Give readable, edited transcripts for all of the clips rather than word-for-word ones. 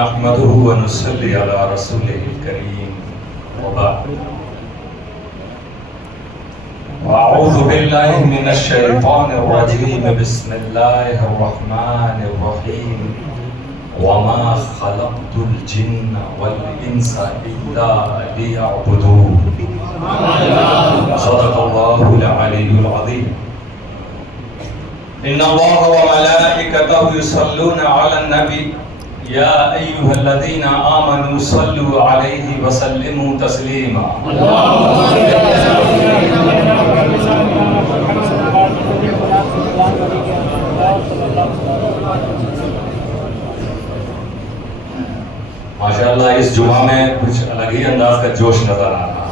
نحمده ونصلي على رسوله الكريم وبعد أعوذ بالله من الشيطان الرجيم بسم الله الرحمن الرحيم وما خلقت الجن والإنس إلا ليعبدون صدق الله العلي العظيم إن الله وملائكته يصلون على النبي يا أيها الذين آمنوا صلوا عليه وسلموا تسليما ماشاءاللہ اس جمعہ میں کچھ الگ ہی انداز کا جوش نظر آ رہا.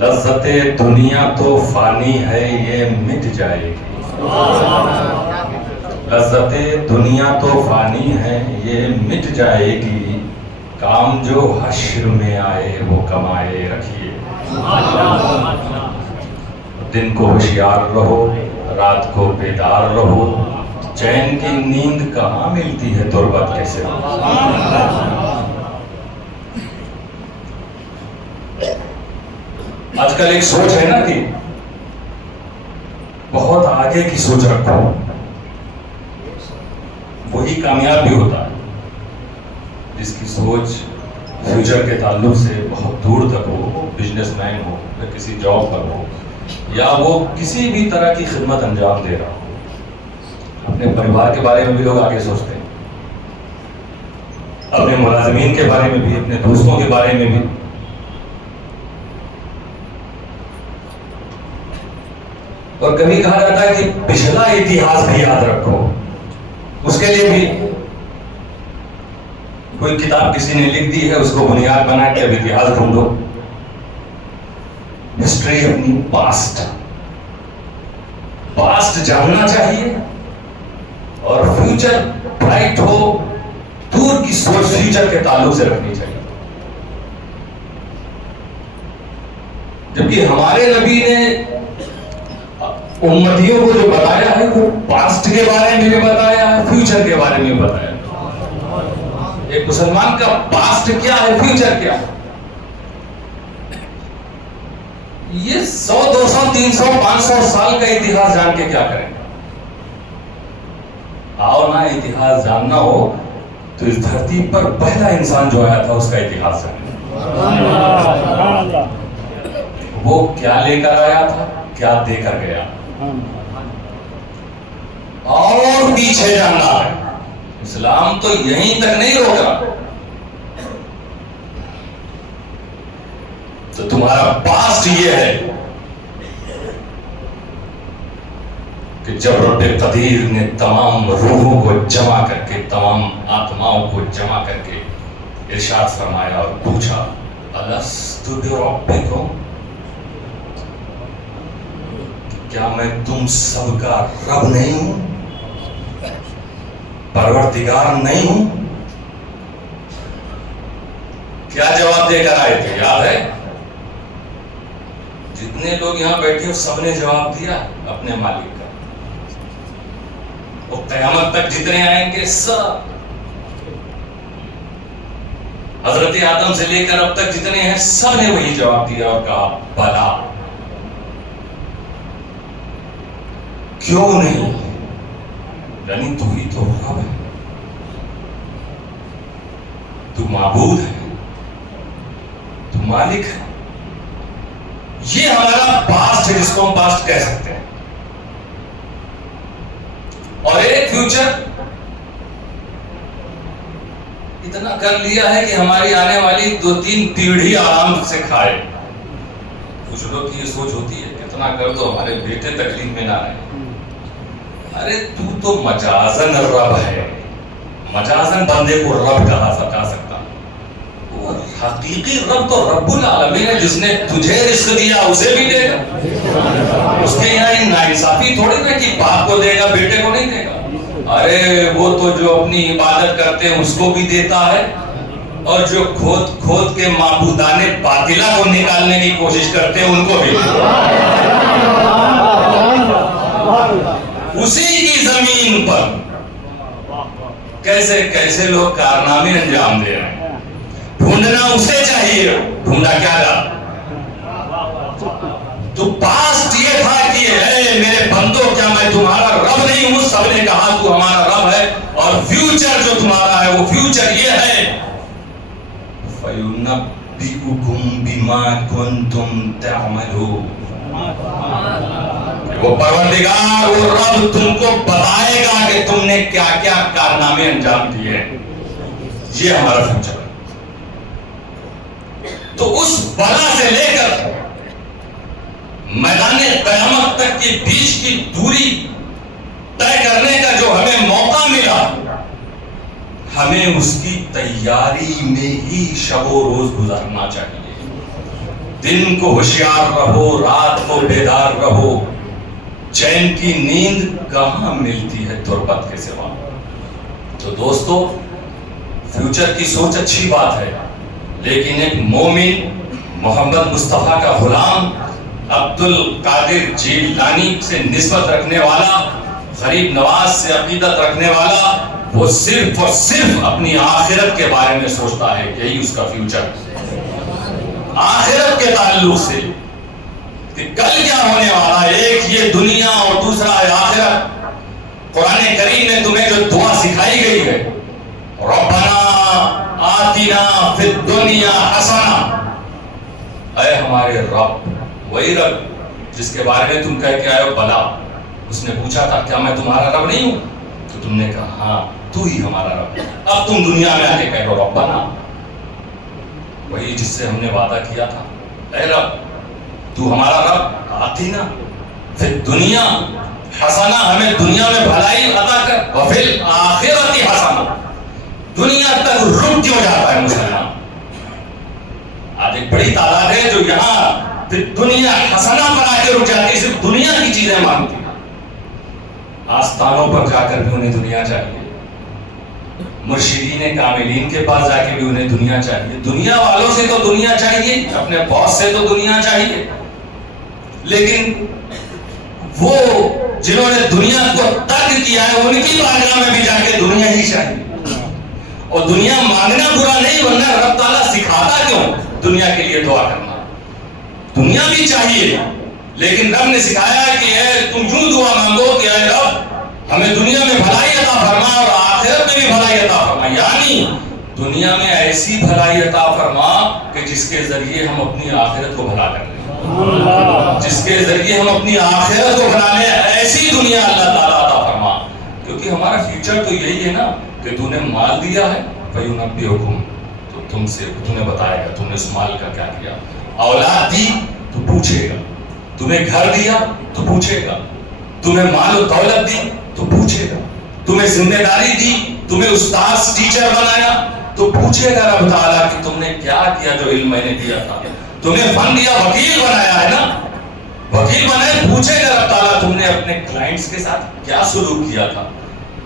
لذت دنیا تو فانی ہے یہ مٹ جائے گی. لذت دنیا تو فانی ہے یہ مٹ جائے گی. کام جو حشر میں آئے وہ کمائے رکھیے. دن کو ہوشیار رہو, رات کو بیدار رہو. چین کی نیند کہاں ملتی ہے تربت کے سوا. آج کل ایک سوچ ہے نا کہ بہت آگے کی سوچ رکھو, وہی کامیاب بھی ہوتا ہے. جس کی سوچ فیوچر کے تعلق سے بہت دور تک ہو, وہ بزنس مین ہو یا کسی جاب پر ہو یا وہ کسی بھی طرح کی خدمت انجام دے رہا ہو. اپنے پریوار کے بارے میں بھی لوگ آگے سوچتے ہیں, اپنے ملازمین کے بارے میں بھی, اپنے دوستوں کے بارے میں بھی. اور کبھی کہا جاتا ہے کہ پچھلا اتہاس بھی یاد رکھو. اس کے لیے بھی کوئی کتاب کسی نے لکھ دی ہے, اس کو بنیاد بنا کے اب اتہاس ڈھونڈو. ہسٹری اپنی پاسٹ جاننا چاہیے, اور فیوچر برائٹ ہو, دور کی سوچ فیوچر کے تعلق سے رکھنی چاہیے. جبکہ ہمارے نبی نے امتیوں کو جو بتایا ہے وہ پاسٹ کے بارے میں بھی بتایا ہے, فیوچر کے بارے میں بھی بتایا ہے. ایک مسلمان کا پاسٹ کیا ہے, فیوچر کیا ہے, یہ 100, 200, 300, 500 سال کا اتہاس جان کے کیا کریں. آؤ نہ اتہاس جاننا ہو تو اس دھرتی پر پہلا انسان جو آیا تھا اس کا اتہاس جاننا. وہ کیا لے کر آیا تھا, کیا دے کر گیا, اور پیچھے جاننا ہے. اسلام تو یہیں تک نہیں روکا. تو تمہارا پاسٹ یہ ہے کہ جب رب قدیر نے تمام روحوں کو جمع کر کے, تمام آتماؤں کو جمع کر کے ارشاد فرمایا اور پوچھا, الست بربکم, کیا میں تم سب کا رب نہیں ہوں, پروردگار نہیں ہوں؟ کیا جواب دے کر آئے تھے, یاد ہے؟ جتنے لوگ یہاں بیٹھے سب نے جواب دیا اپنے مالک کا. وہ قیامت تک جتنے آئیں گے سب, حضرت آدم سے لے کر اب تک جتنے ہیں سب نے وہی جواب دیا اور کہا بلا. کیوں نہیں, یعنی تو ہی تو رب ہے, تو معبود ہے, تو مالک ہے. یہ ہمارا پاسٹ ہے جس کو ہم پاسٹ کہہ سکتے ہیں. اور ایک فیوچر اتنا کر لیا ہے کہ ہماری آنے والی 2-3 پیڑھی آرام سے کھائے. کچھ لوگ کی یہ سوچ ہوتی ہے کتنا کر دو ہمارے بیٹے تکلیف میں نہ رہے. ارے تو مجازن رب ہے, مجازن بندے کو رب کہا جا سکتا. حقیقی رب تو رب العالمین ہے, جس نے تجھے رزق دیا اسے بھی دے گا. اس کے یہاں ناانصافی تھوڑی نا کہ باپ کو دے گا بیٹے کو نہیں دے گا. ارے وہ تو جو اپنی عبادت کرتے ہیں اس کو بھی دیتا ہے, اور جو کھود کے معبودان باطلہ کو نکالنے کی کوشش کرتے ہیں ان کو بھی. اسی کی زمین پر سے کیسے لوگ کارنامے انجام دے رہے ہیں. ڈھونڈنا اسے چاہیے. ڈھونڈا کیا گا؟ تو پاسٹ یہ تھا کہ اے میرے بندوں کیا میں تمہارا رب نہیں ہوں؟ سب نے کہا تو ہمارا رب ہے. اور فیوچر جو تمہارا ہے وہ فیوچر یہ ہے فَيُنَبِّئُكُمْ بِمَا كُنْتُمْ تَعْمَلُونَ. وہ پروردگار وہ رب تم کو بتائے گا کہ تم نے کیا کیا کارنامے انجام دیے. یہ ہمارا فیوچر ہے. تو اس بلا سے لے کر میدان قیامت تک کے بیچ کی دوری طے کرنے کا جو ہمیں موقع ملا، ہمیں اس کی تیاری میں ہی شب و روز گزارنا چاہیے. دن کو ہوشیار رہو، رات کو بیدار رہو. چین کی نیند کہاں ملتی ہے تربت کے سوا. تو دوستو، فیوچر کی سوچ اچھی بات ہے، لیکن ایک مومن محمد مصطفیٰ کا غلام عبد القادر جیلانی سے نسبت رکھنے والا، غریب نواز سے عقیدت رکھنے والا، وہ صرف اور صرف اپنی آخرت کے بارے میں سوچتا ہے. یہی اس کا فیوچر، آخرت کے تعلق سے کہ کل کیا ہونے والا ہے. ایک یہ دنیا اور دوسرا ہے آخرت. قرآن کریم میں تمہیں جو دعا سکھائی گئی ہے، ربنا آتنا فی الدنیا حسنہ، اے ہمارے رب، وہی رب جس کے بارے میں تم کہہ کے آئے ہو بلا. اس نے پوچھا تھا کیا میں تمہارا رب نہیں ہوں؟ تو تم نے کہا ہاں تو ہی ہمارا رب. اب تم دنیا میں آ کے کہہ رہو ربنا، وہی جس سے ہم نے وعدہ کیا تھا، اے رب تو ہمارا رب، آتنا فی الدنیا حسنہ، ہمیں دنیا میں بھلائی عطا کر، وفی الآخرۃ حسنہ. دنیا تک رک کیوں جاتا ہے مسلمان؟ آج ایک بڑی تعداد ہے جو یہاں دنیا حسنہ پر آ کے رک جاتی ہے، صرف دنیا کی چیزیں مانگتی ہیں. آستانوں پر جا کر بھی انہیں دنیا چاہیے، مرشدین کاملین کے پاس جا کے بھی انہیں دنیا چاہیے. دنیا والوں سے تو دنیا چاہیے، اپنے باس سے تو دنیا چاہیے، لیکن وہ جنہوں نے دنیا کو ترک کیا ہے ان کی بارگاہ میں بھی جا کے دنیا ہی چاہیے. اور دنیا مانگنا برا نہیں، ورنہ رب تعالیٰ سکھاتا کیوں دنیا کے لیے دعا کرنا. دنیا بھی چاہیے، لیکن رب نے سکھایا کہ اے تم یوں دعا مانگو کہ اے رب ہمیں دنیا میں بھلائی عطا فرما اور آخرت میں بھی بھلائی عطا فرما. یعنی دنیا میں ایسی بھلائی عطا فرما کہ جس کے ذریعے ہم اپنی آخرت کو بھلا کر لیں، جس کے ذریعے ہم اپنی آخرت کو بھلا لیں. ایسی دنیا اللہ تعالیٰ عطا فرما، کیونکہ ہمارا فیوچر تو یہی ہے نا کہ تو نے مال دیا ہے فَيُنَبِّئُكُمْ، تو تم سے تمہیں بتائے گا تم نے اس مال کا کیا کیا. اولاد دی تو پوچھے گا، تمہیں گھر دیا تو پوچھے گا، تمہیں مال و دولت دی تو پوچھے گا، تمہیں ذمہ داری دی، تمہیں استاد ٹیچر بنایا تو پوچھے گا رب تعالیٰ کہ تم نے کیا کیا جو علم میں نے دیا تھا. تمہیں فن دیا، وکیل بنایا ہے نا، وکیل بنائے، پوچھے گا رب تعالیٰ تم نے اپنے کلائنٹس کے ساتھ کیا سلوک کیا تھا،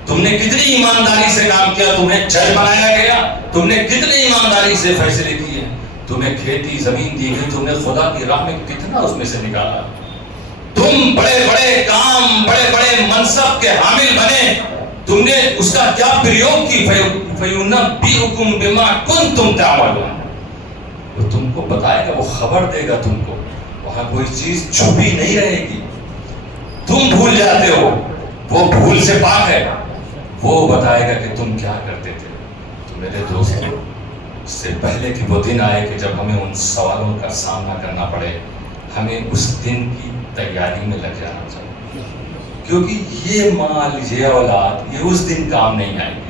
تم نے کتنی ایمانداری سے کام کیا، تمہیں جج بنایا گیا، تم نے کتنی ایمانداری سے فیصلے کیے، تمہیں کھیتی زمین دی گئی، تم نے خدا کی راہ میں کتنا اس میں سے نکالا. تم بڑے بڑے کام، بڑے بڑے منصب کے حامل بنے، تم نے اس کا کیا پریوگ کی. فَيُنَبِّئُكُمْ بِمَا كُنْتُمْ تَعْمَلُونَ، وہ تم کو بتائے گا، وہ خبر دے گا تم کو. وہاں کوئی چیز چھپی نہیں رہے گی. تم بھول جاتے ہو، وہ بھول سے پاک ہے. وہ بتائے گا کہ تم کیا کرتے تھے. تو میرے دوست، اس سے پہلے کہ وہ دن آئے کہ جب ہمیں ان سوالوں کا سامنا کرنا پڑے، ہمیں اس دن کی تیاری میں لگ جانا چاہیے. کیونکہ یہ مال، یہ اولاد، یہ اس دن کام نہیں آئیں گے،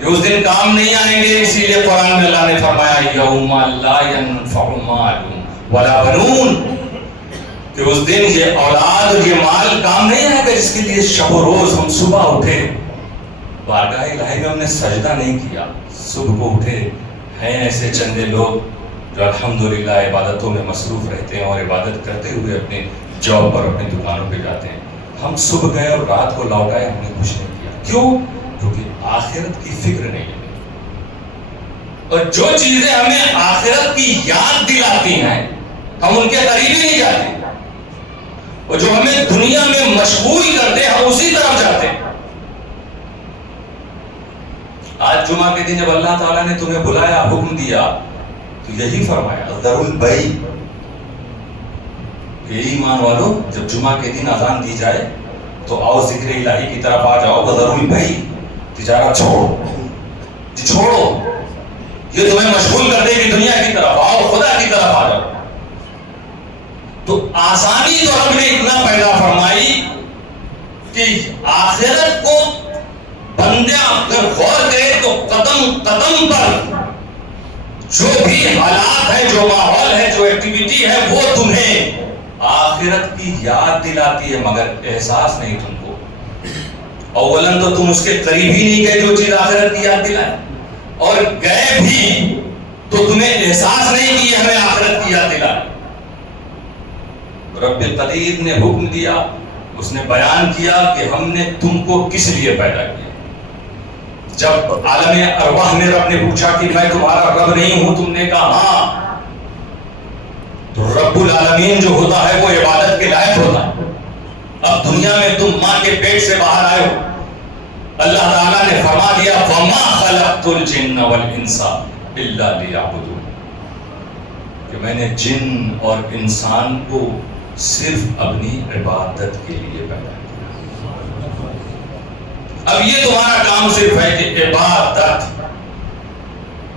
یہ اس دن کام نہیں آئیں گے. اسی لیے قرآن میں اللہ نے فرمایا یوم لا ينفع مال ولا بنون، کہ اس دن یہ اولاد اور یہ مال کام نہیں آئے گا جس کے لیے شب و روز ہم صبح اٹھے بارگاہ الہی میں ہم نے سجدہ نہیں کیا. صبح کو اٹھے ہیں ایسے چندے لوگ جو الحمدللہ عبادتوں میں مصروف رہتے ہیں اور عبادت کرتے ہوئے اپنے جاب پر، اپنی دکانوں پہ جاتے ہیں. ہم صبح گئے اور رات کو لوٹ آئے، ہم نے کچھ نہیں کیا. کیوں؟ کیونکہ آخرت کی فکر نہیں ہے. اور جو چیزیں ہمیں آخرت کی یاد دلاتی ہیں ہم ان کے قریب ہی نہیں جاتے، اور جو ہمیں دنیا میں مشغول کرتے ہیں ہم اسی طرف جاتے ہیں. آج جمعہ کے دن جب اللہ تعالیٰ نے تمہیں بلایا، حکم دیا، تو یہی فرمایا ذروا البیع، کہ ایمان والو جب جمعہ کے دن اذان دی جائے تو آؤ ذکر الہی کی طرف آ جاؤ، وذروا البیع، تجارت چھوڑو، یہ تمہیں مشغول کر دے گی دنیا کی طرف، آؤ خدا کی طرف آ جاؤ۔ تو آسانی تو رب نے اتنا پیدا فرمائی کہ آخرت کو بندہ اگر غور کرے تو قدم قدم پر جو بھی حالات ہے، جو ماحول ہے، جو ایکٹیویٹی ہے، وہ تمہیں آخرت کی یاد دلاتی ہے، مگر احساس نہیں تم کو۔ اولاً تو تم اس کے قریب ہی نہیں گئے جو چیز آخرت کی یاد دلائے، اور گئے بھی تو تمہیں احساس نہیں کہ ہمیں آخرت کی یاد دلائے۔ رب قدیر نے حکم دیا، اس نے بیان کیا کہ ہم نے تم کو کس لیے پیدا کیا۔ جب عالم ارواح میں رب نے پوچھا کہ میں تمہارا رب نہیں ہوں، تم نے کہا ہاں، تو رب العالمین جو ہوتا ہے وہ عبادت کے لائق ہوتا ہے۔ اب دنیا میں تم ماں کے پیٹ سے باہر آئے ہو، اللہ تعالیٰ نے فرما دیا وَمَا خَلَقْتُ الْجِنَّ وَالْإِنسَ إِلَّا لِيَعْبُدُونِ، کہ میں نے جن اور انسان کو صرف اپنی عبادت کے لیے پیدا کیا۔ اب یہ تمہارا کام صرف ہے کہ عبادت،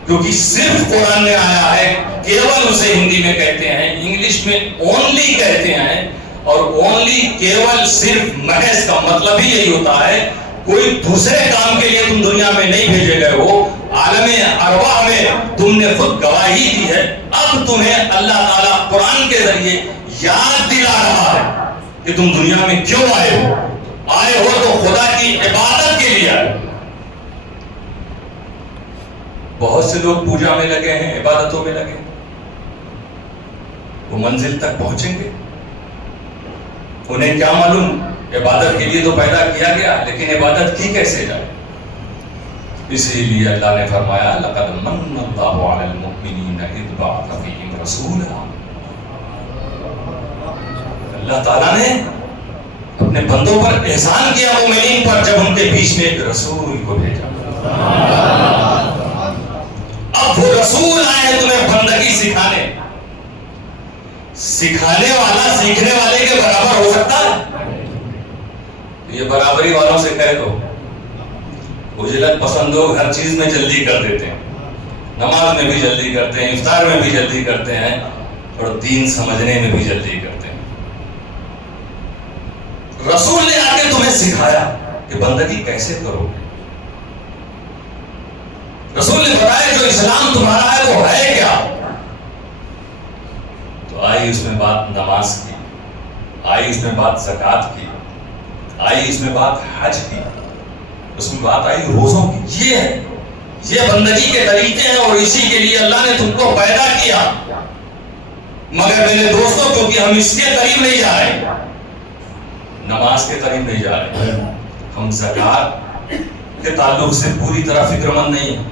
کیونکہ صرف قرآن میں آیا ہے، کیول اسے ہندی میں کہتے ہیں، انگلش میں اونلی کہتے ہیں، اور اونلی کیول صرف محض کا مطلب ہی یہی ہوتا ہے کوئی دوسرے کام کے لیے تم دنیا میں نہیں بھیجے گئے ہو۔ عالم ارواح میں تم نے خود گواہی دی ہے، اب تمہیں اللہ تعالیٰ قرآن کے ذریعے یاد دلا رہا ہے کہ تم دنیا میں کیوں آئے ہو تو خدا کی عبادت کے لیے آئے۔ بہت سے لوگ پوجا میں لگے ہیں، عبادتوں میں لگے ہیں، وہ منزل تک پہنچیں گے؟ انہیں کیا معلوم عبادت کے لیے تو پیدا کیا گیا، لیکن عبادت کی کیسے جائے؟ اسی لیے اللہ نے فرمایا لَقَدْ مَنَّ اللَّهُ عَلَى الْمُؤْمِنِينَ إِذْ بَعَثَ فِيهِمْ رَسُولًا، اللہ تعالیٰ نے اپنے بندوں پر احسان کیا، مومنین پر، جب ان کے بیچ میں ایک رسول کو بھیجا۔ اب وہ رسول آئے ہیں تمہیں بندگی سکھانے والا سیکھنے والے کے برابر ہو سکتا ہے؟ یہ برابری والوں سے کہہ دو، اجلت پسند لوگ ہر چیز میں جلدی کر دیتے ہیں، نماز میں بھی جلدی کرتے ہیں، افطار میں بھی جلدی کرتے ہیں، اور دین سمجھنے میں بھی جلدی کرتے ہیں۔ رسول نے آ کے تمہیں سکھایا کہ بندگی کیسے کرو گے۔ رسول نے بتایا جو اسلام تمہارا ہے وہ ہے کیا۔ تو آئی اس میں بات نماز کی، آئی اس میں بات زکوٰۃ کی، آئی اس میں بات حج کی، اس میں بات آئی روزوں کی۔ یہ بندگی کے طریقے ہیں، اور اسی کے لیے اللہ نے تم کو پیدا کیا۔ مگر میرے دوستوں، کیونکہ ہم اس کے قریب نہیں جا رہے، نماز کے قریب نہیں جا رہے، ہم زکوٰۃ کے تعلق سے پوری طرح فکر مند نہیں ہیں،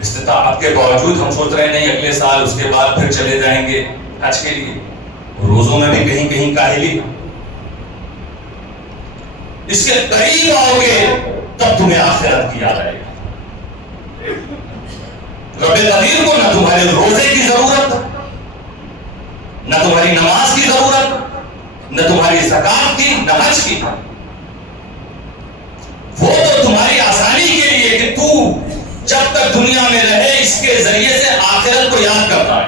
استطاعت کے باوجود ہم سوچ رہے نہیں اگلے سال اس کے بعد پھر چلے جائیں گے حج کے لیے، روزوں میں بھی کہیں کہیں کاہلی۔ اس کے قریب آؤ گے تب تمہیں آخرت کی یاد آئے گی۔ رب قدیر کو نہ تمہارے روزے کی ضرورت، نہ تمہاری نماز کی ضرورت، نہ تمہاری زکوٰۃ کی، نہ حج کی۔ وہ تو تمہاری آسانی کے لیے کہ تو جب تک دنیا میں رہے اس کے ذریعے سے آخرت کو یاد کرتا ہے۔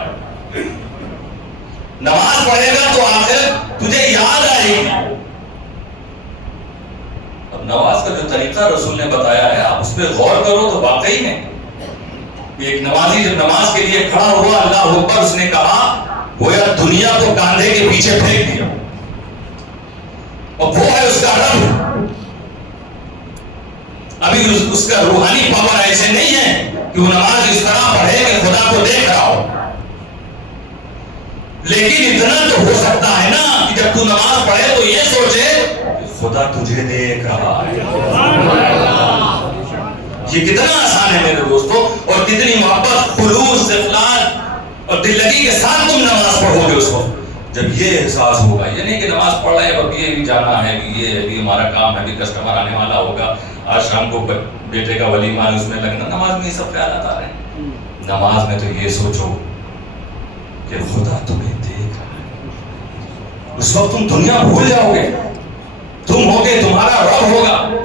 نماز پڑھے گا تو آخرت تجھے یاد آئے گی۔ اب نماز کا جو طریقہ رسول نے بتایا ہے، آپ اس پہ غور کرو تو واقعی میں ایک نمازی جب نماز کے لیے کھڑا ہوا، اللہ اکبر اس نے کہا، گویا دنیا کو کاندھے کے پیچھے پھینک دیا، اور وہ ہے اس کا رب۔ ابھی اس کا روحانی پاور ایسے نہیں ہے کہ وہ نماز اس طرح پڑھے کہ خدا کو دیکھ رہا ہو، لیکن اتنا تو ہو سکتا ہے نا کہ جب تو نماز پڑھے تو یہ سوچے کہ خدا تجھے دیکھ رہا ہے۔ یہ کتنا آسان ہے میرے دوستوں، اور کتنی محبت، خلوص، اخلاص اور دل لگی کے ساتھ تم نماز پڑھو گے اس وقت جب یہ احساس ہوگا، یہ نہیں کہ نماز پڑھ رہے ہیں اب یہ بھی جانا ہے، یہ ہے بھی ہمارا کام ہے، بھی کسٹمر آنے والا ہوگا، آج شام کو بیٹے کا ولیمہ ہے اس میں لگنا، نماز میں یہ سب خیالات آ رہے ہیں. نماز میں تو یہ سوچو کہ خدا تمہیں دیکھ رہا ہے. اس وقت تم دنیا بھول جاؤ گے، تم ہوگے، تمہارا رب ہوگا.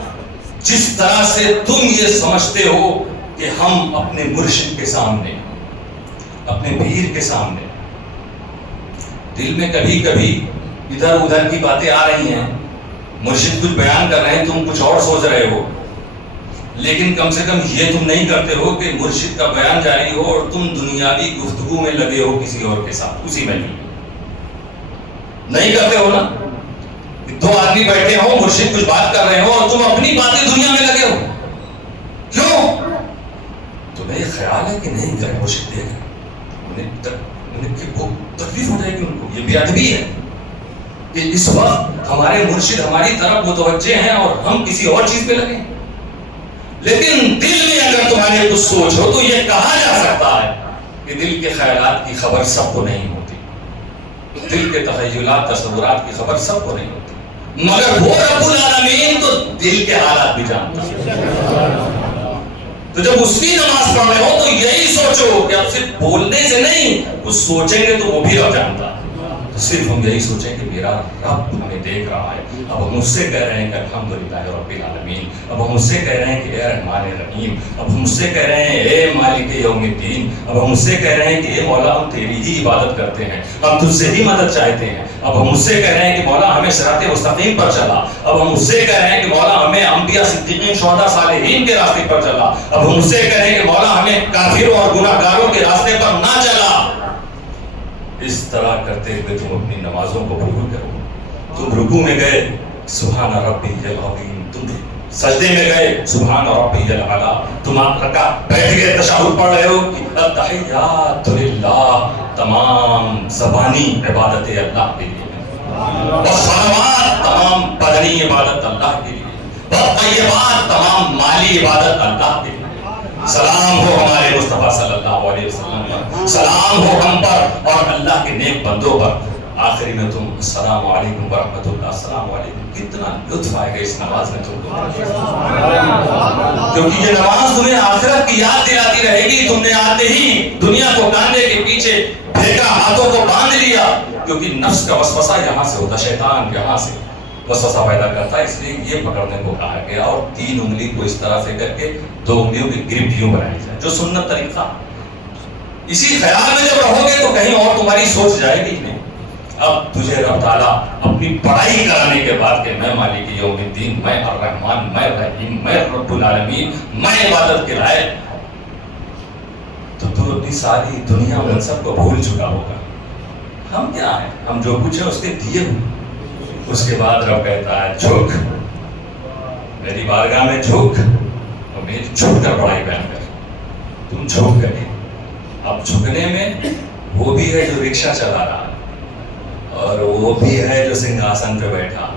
جس طرح سے تم یہ سمجھتے ہو کہ ہم اپنے مرشد کے سامنے، اپنے پیر کے سامنے، دل میں کبھی کبھی ادھر ادھر کی باتیں آ رہی ہیں، مرشد کچھ بیان کر رہے ہیں، تم کچھ اور سوچ رہے ہو، لیکن کم سے کم یہ تم نہیں کرتے ہو کہ مرشد کا بیان جاری ہو اور تم دنیاوی گفتگو میں لگے ہو کسی اور کے ساتھ، اسی میں نہیں کرتے ہو نا. دو آدمی بیٹھے ہو، مرشد کچھ بات کر رہے ہو اور تم اپنی باتیں دنیا میں لگے ہو. کیوں؟ تمہیں یہ خیال ہے کہ نہیں میرا مرشد دیکھ رہا، وہ تکلیف ہو جائے گی ان کو. یہ بے ادبی ہے کہ اس وقت ہمارے مرشد ہماری طرف متوجہ ہیں اور ہم کسی اور چیز پہ لگے. لیکن دل میں اگر تمہارے کچھ سوچ ہو تو یہ کہا جا سکتا ہے کہ دل کے خیالات کی خبر سب کو نہیں ہوتی، دل کے تخیلات تصورات کی خبر سب کو نہیں ہوتی، مگر وہ رب العالمین تو دل کے حالات بھی جانتا ہے. تو جب اس کی نماز پڑھ رہے ہو تو یہی سوچو کہ اب صرف بولنے سے نہیں، کچھ سوچیں گے تو وہ بھی رب جانتا ہے. تو صرف ہم یہی سوچیں کہ میرا رب ہمیں دیکھ رہا ہے. اب ہم اس سے کہہ رہے ہیں کہ الحمدللہ رب العالمین، اب ہم اس سے کہہ رہے ہیں کہ اے رحمان رحیم، اب ہم اس سے کہہ رہے ہیں اے مالک یوم الدین، اب ہم اس سے کہہ رہے ہیں کہ اے مولا ہم تیری ہی عبادت کرتے ہیں، ہم تجھ سے ہی مدد چاہتے ہیں. اب ہم اس سے کہہ رہے ہیں کہ مولا ہمیں صراط مستقیم پر چلا. اب ہم اس سے کہہ رہے ہیں کہ مولا ہمیں انبیاء صدیقین شہداء صالحین کے راستے پر چلا. اب ہم اس سے کہہ رہے ہیں کہ مولا ہمیں کافروں اور گناہ گاروں کے راستے پر نہ چلا. اس طرح کرتے ہوئے تم اپنی نمازوں کو قبول کرو. تم رکوع میں گئے سبحان ربی العظیم، تم سجدے میں گئے سبحان ربی الاعلی، تم رکع بیٹھ گئے تشہد پڑھ رہے ہو کہ التحیات للہ، تمام زبانی عبادت اللہ کے لیے، والصلوات تمام بدنی عبادت اللہ کے لیے، والطیبات تمام مالی عبادت اللہ کے لیے. سلام ہو ہمارے مصطفیٰ صلی اللہ علیہ وسلم پر، سلام ہو ہم پر اور اللہ کے نیک بندوں پر. آخری میں تم السلام علیکم ورحمۃ اللہ، السلام علیکم. کتنا لطف آئے گا اس نماز میں تم کو، کیونکہ یہ نماز تمہیں آخرت کی یاد دلاتی رہے گی. تم نے آتے ہی دنیا کو کاندھے کے پیچھے پھینکا، ہاتھوں کو باندھ لیا، کیونکہ نفس کا وسوسہ یہاں سے ہوتا، شیطان یہاں سے وسوسہ پیدا کرتا ہے، اس لیے یہ پکڑنے کو کہا گیا. اور 3 انگلی کو اس طرح سے کر کے 2 انگلیوں کی گرپ یوں بنائی جائے، جو سنت طریقہ. اسی خیال میں جب رہو گے تو کہیں اور تمہاری سوچ جائے گی نہیں. اب تجھے رب تعالیٰ اپنی پڑھائی کرانے کے بعد کہ میں مالک یوم الدین، میں الرحمن، میں رحیم، میں رب العالمین، میں عبادت کے لائق، تو تو اپنی ساری دنیا منصب کو بھول چکا ہوگا. ہم کیا ہیں؟ ہم جو کچھ ہے اس کے دیے ہوئے. اس کے بعد رب کہتا ہے جھک میری بارگاہ میں، جھک اور میری جھک کر پڑھائی بیان کر. تم جھک گئے. اب جھکنے میں وہ بھی ہے جو رکشہ چلا رہا اور وہ بھی ہے جو سنگھاسن پہ بیٹھا.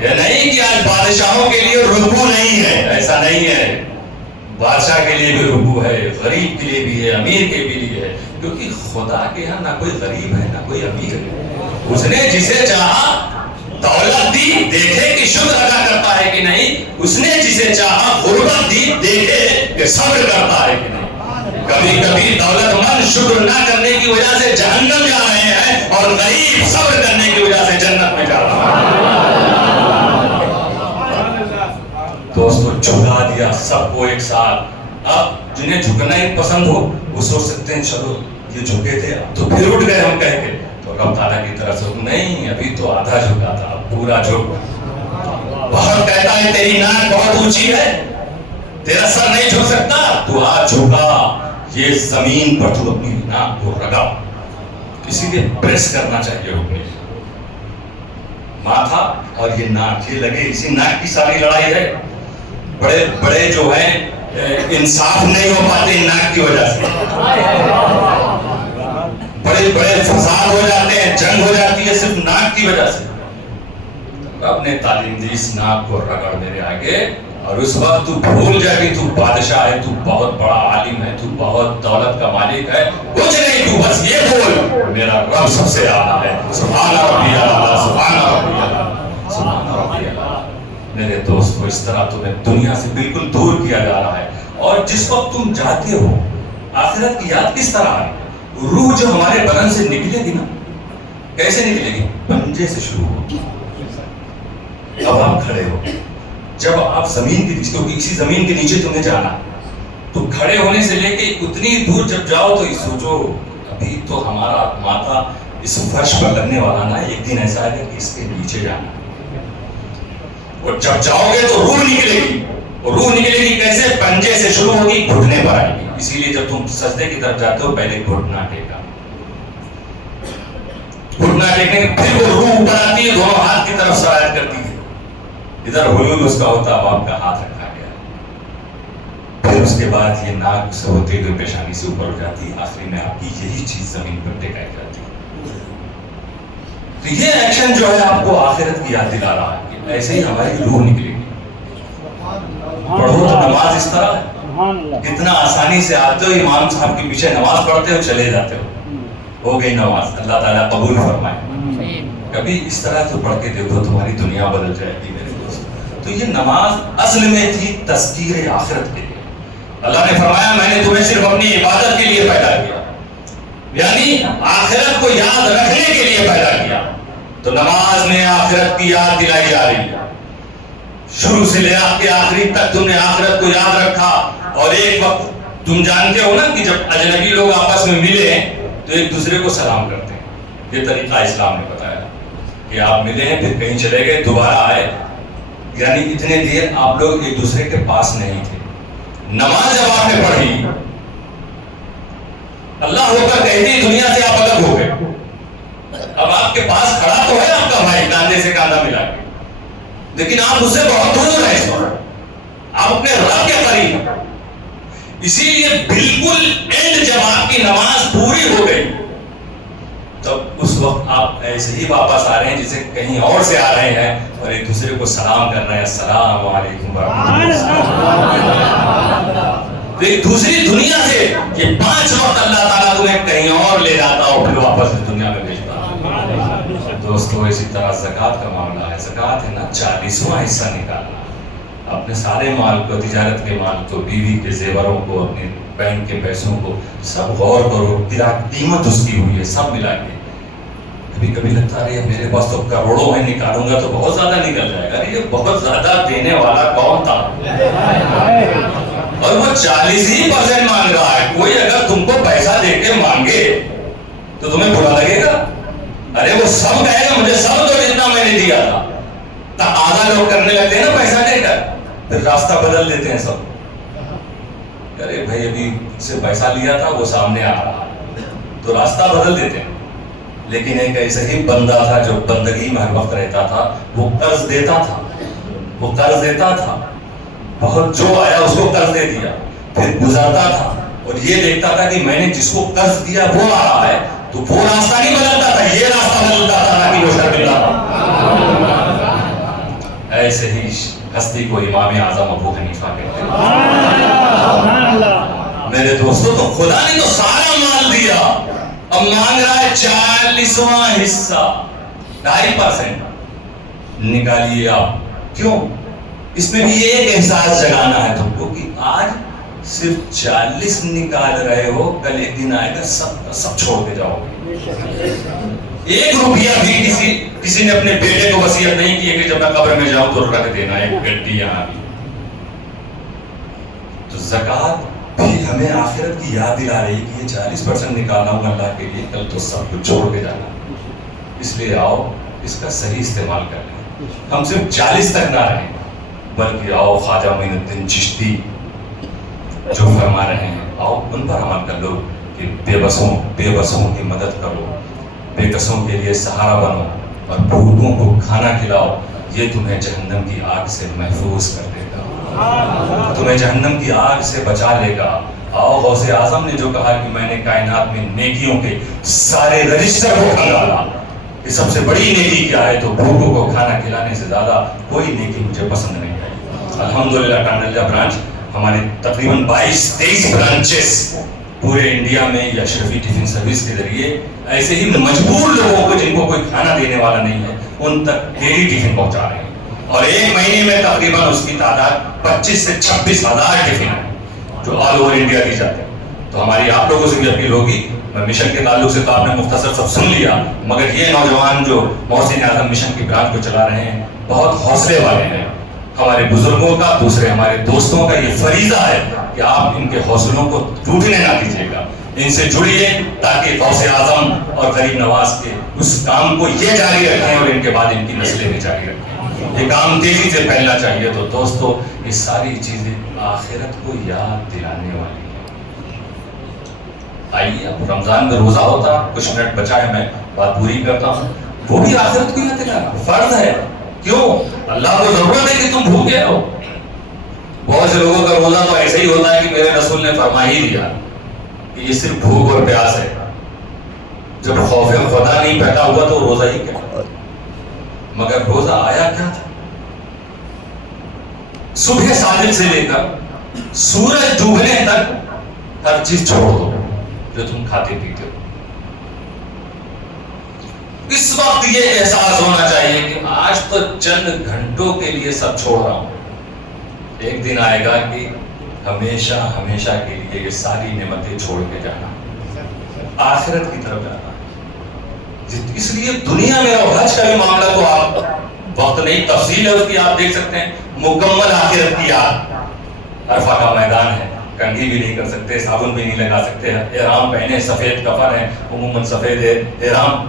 یہ نہیں کہ آج بادشاہوں کے لیے رکوع نہیں ہے، ایسا نہیں ہے. بادشاہ کے لیے بھی رکوع ہے، غریب کے لیے بھی ہے، امیر کے بھی لیے ہے. کیونکہ خدا کے ہاں نہ کوئی غریب ہے نہ کوئی امیر ہے. اس نے جسے چاہا دولت دی، دیکھے کہ شکر ادا کرتا ہے کہ نہیں. اس نے جسے چاہا غربت دی، دیکھے کہ صبر کرتا ہے کہ نہیں. کبھی کبھی دولت مند شکر نہ کرنے کی وجہ سے جہنم جا رہے ہیں اور غریب صبر کرنے کی وجہ سے جنت میں جا رہا ہے. دوستو جھکا دیا سب کو ایک ساتھ. اب جنہیں جھکنا ہی پسند ہو وہ سوچ سکتے ہیں چلو یہ جھکے تھے اب تو پھر اٹھ گئے ہم کہہ کے. تو رب تعالیٰ کی طرف سے نہیں، ابھی تو آدھا جھکا تھا، پورا جھک. بہت کہتا ہے تیری ناک بہت اونچی ہے، تیرا سر نہیں جھک سکتا، تو ہاتھ جھکا. یہ زمین پر تو اپنی ناک کو رگڑ. اسی لیے پریس کرنا چاہیے اپنے ماتھا اور یہ ناک، یہ لگے. اسی ناک کی ساری لڑائی ہے. بڑے بڑے جو ہیں انصاف نہیں ہو پاتے ناک کی وجہ سے. بڑے بڑے فساد ہو جاتے ہیں، جنگ ہو جاتی ہے صرف ناک کی وجہ سے. رب نے تعلیم دی اس ناک کو رگڑ میرے آگے اور اس وقت تو بھول جائے کہ تو بادشاہ ہے, تو بہت بڑا عالم ہے, تو بہت دولت کا مالک ہے, کچھ نہیں, تو بس یہ بول میرا رب سب سے اعلیٰ ہے, سبحان ربی اعلیٰ, سبحان ربی اعلیٰ, سبحان ربی اعلیٰ. میرے دوستو, اس طرح تمہیں دنیا سے بالکل دور کیا جا رہا ہے. اور جس وقت تم جاتے ہو, آخرت کی یاد کس طرح ہے؟ روح جو ہمارے بدن سے نکلے گی نا, کیسے نکلے گی؟ پنجے سے شروع ہوگی. اب آپ کھڑے ہو, جب آپ زمین کے نیچے, کیونکہ اسی زمین کے نیچے تمہیں جانا, تو کھڑے ہونے سے لے کے اتنی دور جب جاؤ تو سوچو ابھی تو ہمارا ماتھا اس فرش پر لگنے والا نا, ایک دن ایسا ہے کہ اس کے نیچے جانا. اور جب جاؤ گے تو روح نکلے گی, اور روح نکلے گی کیسے؟ پنجے سے شروع ہوگی, گھٹنے پر آئے گی. اسی لیے جب تم سجدے کی طرف جاتے ہو پہلے گھٹنا ٹیکا, گھٹنا ٹیکنے کے پھر وہ روح اوپر آتی ہے, دونوں ہاتھ کی طرف سرایت کرتی ہے. ادھر حلول اس کا ہوتا, اب آپ کا ہاتھ رکھا گیا. پھر اس کے بعد یہ ناک سے ہوتے ہوئے پیشانی سے اوپر ہو جاتی ہے, آخری میں آپ کی یہی چیز زمین پر ٹیکائی جاتی ہے. تو یہ ایکشن جو ہے آپ کو آخرت کی یاد دلا رہا ہے کہ ایسے ہی ہماری روح نکلے گی. پڑھو تو نماز اس طرح ہے, کتنا آسانی سے آتے ہو, امام صاحب کے پیچھے نماز پڑھتے ہو, چلے جاتے ہو گئی نماز, اللہ تعالیٰ قبول فرمائے. کبھی اس طرح تو پڑھ کے دیکھو, تمہاری دنیا بدل جائے گی میرے دوست. تو یہ نماز اصل میں تھی تذکیر آخرت کے لیے. اللہ نے فرمایا میں نے تمہیں صرف اپنی عبادت کے لیے پیدا کیا, یعنی آخرت کو یاد رکھنے کے لیے پیدا کیا. تو نماز میں آخرت کی یاد دلائی جا رہی ہے. شروع سے لے کے آخری تک تم نے آخرت کو یاد رکھا. اور ایک وقت تم جانتے ہو نا کہ جب اجنبی لوگ آپس میں ملے تو ایک دوسرے کو سلام کرتے ہیں. یہ طریقہ اسلام نے بتایا کہ آپ ملے ہیں, پھر کہیں چلے گئے, دوبارہ آئے, یعنی اتنے دیر آپ لوگ ایک دوسرے کے پاس نہیں تھے. نماز جب آپ نے پڑھی, اللہ ہو کر کہتی دنیا سے آپ الگ ہو گئے. اب آپ کے پاس کھڑا تو ہے آپ کا بھائی, کاندھے سے کاندھا ملا کے, لیکن آپ اس سے بہت دور ہیں. اس وقت آپ اپنے رب کے قریب. اسی لیے بالکل اینڈ جب آپ کی نماز پوری ہو گئی, تب اس وقت آپ ایسے ہی واپس آ رہے ہیں جسے کہیں اور سے آ رہے ہیں, اور ایک دوسرے کو سلام کر رہے ہیں, السلام علیکم ورحمۃ اللہ. تو ایک دوسری دنیا سے یہ 5 وقت اللہ تعالیٰ تمہیں کہیں اور لے جاتا اور پھر واپس دنیا میں بھیجتا. دوستو اسی طرح زکوٰۃ کا معاملہ ہے. زکوٰۃ ہے نا 40واں حصہ نکالنا. اپنے سارے مال کو, تجارت کے مال کو, بیوی کے زیوروں کو, اپنے بینک کے پیسوں کو, سب غور کرو, قیمت اس کی ہوئی ہے, سب ملا کے. کبھی کبھی لگتا ہے میرے پاس تو کروڑوں ہے, نکالوں گا تو بہت زیادہ نکل جائے گا. یہ بہت زیادہ دینے والا کون تھا؟ اور وہ 40% مانگ رہا ہے. کوئی اگر تم کو پیسہ دے کے مانگے تو تمہیں برا لگے گا؟ ارے وہ سب کہے گا مجھے سب تو جتنا میں نے دیا تھا. آدھا لوگ کرنے لگتے ہیں نا پیسہ دے کر, پھر راستہ بدل دیتے ہیں سب. ارے بھائی ابھی سے پیسہ لیا تھا, وہ سامنے آ رہا ہے, تو راستہ بدل دیتے ہیں. لیکن ایک ایسا ہی بندہ تھا جو بندگی میں ہر وقت رہتا تھا. وہ قرض دیتا تھا, وہ قرض دیتا تھا, بہت جو آیا اس کو قرض دے دیا, پھر گزارتا تھا, اور یہ دیکھتا تھا کہ میں نے جس کو قرض دیا وہ آ رہا ہے, تو وہ راستہ نہیں بدلتا تھا, یہ راستہ بدلتا تھا تاکہ وہ شرمندہ تھا. ایسے ہی ہستی کو امام اعظم ابو حنیفہ کہتے ہیں. میرے دوستو تو خدا نے تو سارا مال دیا, اب مانگ رہا ہے 40واں حصہ, 2.5% نکالیے آپ. کیوں؟ اس میں بھی ایک احساس جگانا ہے تم کو کہ آج صرف 40 نکال رہے ہو, کل ایک دن آئے گا سب چھوڑ کے جاؤ گے. 1 روپیہ بھی کسی نے اپنے بیٹے کو وصیت نہیں کی ہے کہ جب میں قبر میں جاؤں تو رکھ دینا ایک گڈی یہاں بھی. تو زکوٰۃ بھی ہمیں آخرت کی یاد دلا رہی ہے کہ یہ 40% نکالنا ہوں اللہ کے لیے, کل تو سب کچھ چھوڑ کے جانا. اس لیے آؤ اس کا صحیح استعمال کر لیں. ہم صرف 40 تک نہ رہیں, بلکہ آؤ خواجہ معین الدین چشتی جو فرما رہے ہیں, آؤ ان پر عمل کر لو کہ بے بسوں کی مدد کرو, بے کسوں کے لیے سہارا بنو, اور بھوکوں کو کھانا کھلاؤ. یہ تمہیں جہنم کی آگ سے محفوظ کر دے گا, تمہیں جہنم کی آگ سے بچا لے گا. آؤ غوث اعظم نے جو کہا کہ میں نے کائنات میں نیکیوں کے سارے رجسٹر کو کھنگالا, کہ سب سے بڑی نیکی کیا ہے, تو بھوکوں کو کھانا کھلانے سے زیادہ کوئی نیکی مجھے پسند نہیں آئی. الحمدللہ ٹانڈلجا برانچ ہمارے تقریباً 22-23 برانچز پورے انڈیا میں یہ اشرفی ٹفن سروس کے ذریعے ایسے ہی مجبور لوگوں کو جن کو کوئی کھانا دینے والا نہیں ہے ان تک ڈیلی ٹفن پہنچا رہے ہیں. اور ایک مہینے میں تقریباً اس کی تعداد 25 سے 26 ہزار ٹفن ہے جو آل اوور انڈیا دی جاتے ہیں. تو ہماری آپ لوگوں سے بھی اپیل ہوگی, مشن کے تعلق سے تو آپ نے مختصر سب سن لیا, مگر یہ نوجوان جو محسن اعظم مشن کی برانچ کو چلا رہے ہیں بہت حوصلے والے ہیں. ہمارے بزرگوں کا, دوسرے ہمارے دوستوں کا یہ فریضہ ہے کہ آپ ان کے حوصلوں کو ٹوٹنے نہ دیجیے گا, ان سے جڑیے تاکہ غوث اعظم اور غریب نواز کے اس کام کو یہ جاری رکھیں اور ان کے بعد ان کی نسلیں بھی جاری رکھیں. یہ کام تیزی سے پھیلنا چاہیے. تو دوستو, یہ ساری چیزیں آخرت کو یاد دلانے والی ہیں. آئیے, اب رمضان میں روزہ ہوتا, کچھ منٹ بچا ہے, میں بات پوری کرتا ہوں. وہ بھی آخرت کو یاد دلانا فرض ہے. کیوں؟ اللہ کو ضرورت ہے کہ تم بھوکے ہو. بہت سے لوگوں کا روزہ تو ایسے ہی ہوتا ہے کہ میرے رسول نے فرما ہی دیا کہ یہ صرف بھوک اور پیاس ہے. جب خوف خدا نہیں پیدا ہوا تو روزہ ہی کیا. مگر روزہ آیا کیا تھا؟ صبح صادق سے لے کر سورج ڈوبنے تک ہر چیز چھوڑ دو جو تم کھاتے پیتے ہو. اس وقت یہ احساس ہونا چاہیے کہ آج تو چند گھنٹوں کے لیے سب چھوڑ رہا ہوں, ایک دن آئے گا کہ ہمیشہ ہمیشہ کے لیے یہ ساری نعمتیں چھوڑ کے جانا, آخرت کی طرف جانا. اس لیے دنیا میں اور حج کا بھی معاملہ تو آپ وقت نہیں, تفصیل ہے اس کی, آپ دیکھ سکتے ہیں. مکمل آخرت کی یاد. عرفہ کا میدان ہے, کنگھی بھی نہیں کر سکتے, صابن بھی نہیں لگا سکتے, احرام پہنے, سفید کفن ہے, عموماً سفید احرام,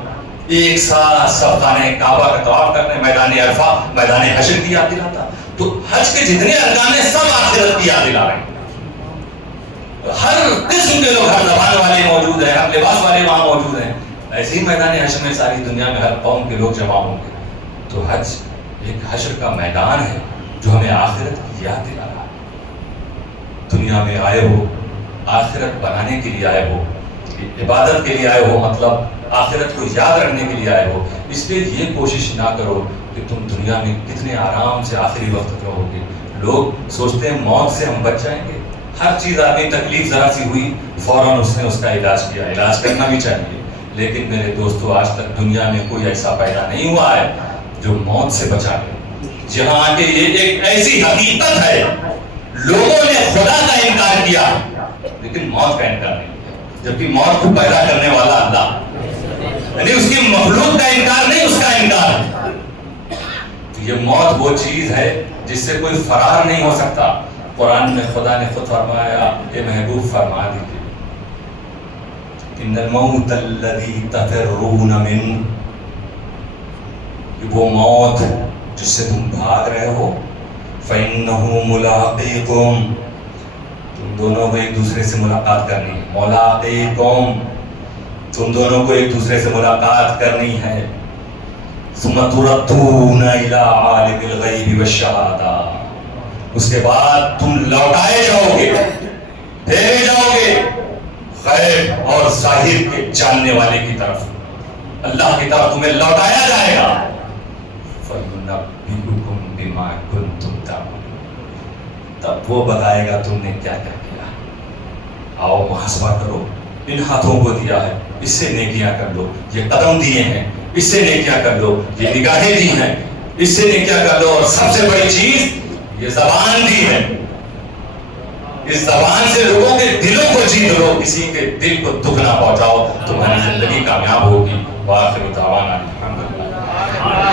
ایک ساتھ سب خانے کعبہ کا طواف کرنے, میدان عرفہ, میدان حشر کی یاد دلاتا. تو حج کے جتنے ارکان ہیں سب آخرت کی یاد دلا رہے ہیں. ہر قسم کے لوگ, ہر زبان والے موجود ہیں, ہر لباس والے وہاں موجود ہیں. ایسے ہی میدان حشر میں ساری دنیا میں ہر قوم کے لوگ جمع ہوں گے. تو حج ایک حشر کا میدان ہے جو ہمیں آخرت کی یاد دلا رہا ہے. دنیا میں آئے ہو آخرت بنانے کے لیے آئے ہو, عبادت کے لیے آئے ہو, مطلب آخرت کو یاد رکھنے کے لیے آئے ہو. اس لیے یہ کوشش نہ کرو کہ تم دنیا میں کتنے آرام سے آخری وقت رہو گے. لوگ سوچتے ہیں موت سے ہم بچ جائیں گے. ہر چیز آدمی تکلیف ذرا سی ہوئی فوراً اس نے اس کا علاج کیا, علاج کرنا بھی چاہیے. لیکن میرے دوستو, آج تک دنیا میں کوئی ایسا پیدا نہیں ہوا ہے جو موت سے بچا لے. جہاں کہ یہ ایک ایسی حقیقت ہے, لوگوں نے خدا کا انکار کیا لیکن موت کا انکار نہیں کیا, جبکہ موت کو پیدا کرنے والا اللہ, یعنی اس کی مخلوق کا انکار نہیں, اس کا انکار ہے. تو یہ موت وہ چیز ہے جس سے کوئی فرار نہیں ہو سکتا. قرآن میں خدا نے خود فرمایا, اے محبوب فرما دیجیے, ان الموت الذی تفرون منہ, کہ وہ موت جس سے تم بھاگ رہے ہو, فإنہ ملاقیکم, تم دونوں کو ایک دوسرے سے ملاقات کرنی ہے. ملاقیکم, تم دونوں کو ایک دوسرے سے ملاقات کرنی ہے. ثم تردون الی عالم الغیب والشہادہ, اس کے بعد تم لوٹائے جاؤ گے, پھیرے جاؤ گے غیب اور ظاہر کے جاننے والے کی طرف. اللہ کی طرف تمہیں لوٹایا جائے گا. فَيُنَبِّئُكُم بِمَا كُنتُمْ تَعْمَلُونَ, تب وہ بتائے گا تم نے کیا کیا کیا. آؤ محاسبہ کرو, ان ہاتھوں کو دیا ہے, اس سے نیکیاں کر لو. یہ قدم دیے ہیں, اس سے نیکیاں کر لو. یہ نگاہیں دی ہیں, اس سے نیکیاں کر لو. اور سب سے بڑی چیز یہ زبان دی ہے, اس زبان سے لوگوں کے دلوں کو جیت لو, کسی کے دل کو دکھ نہ پہنچاؤ, تمہاری زندگی کامیاب ہوگی. وآخر دعوانا الحمدللہ.